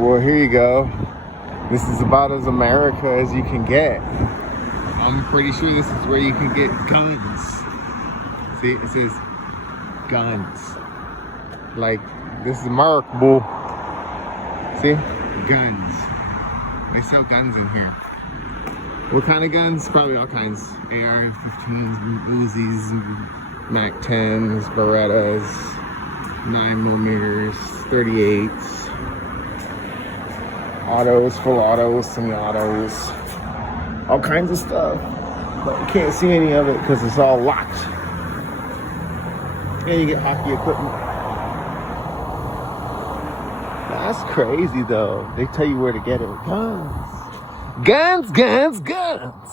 Well, here you go. This is about as America as you can get. I'm pretty sure this is where you can get guns. See, it says guns. Like, this is America, bull. See? Guns. They sell guns in here. What kind of guns? Probably all kinds. AR-15s, Uzis, MAC-10s, Berettas, 9mm, 38s, autos, full autos, semi-autos, all kinds of stuff. But you can't see any of it because it's all locked. And you get hockey equipment. That's crazy though. They tell you where to get it. Guns. Guns, guns, guns.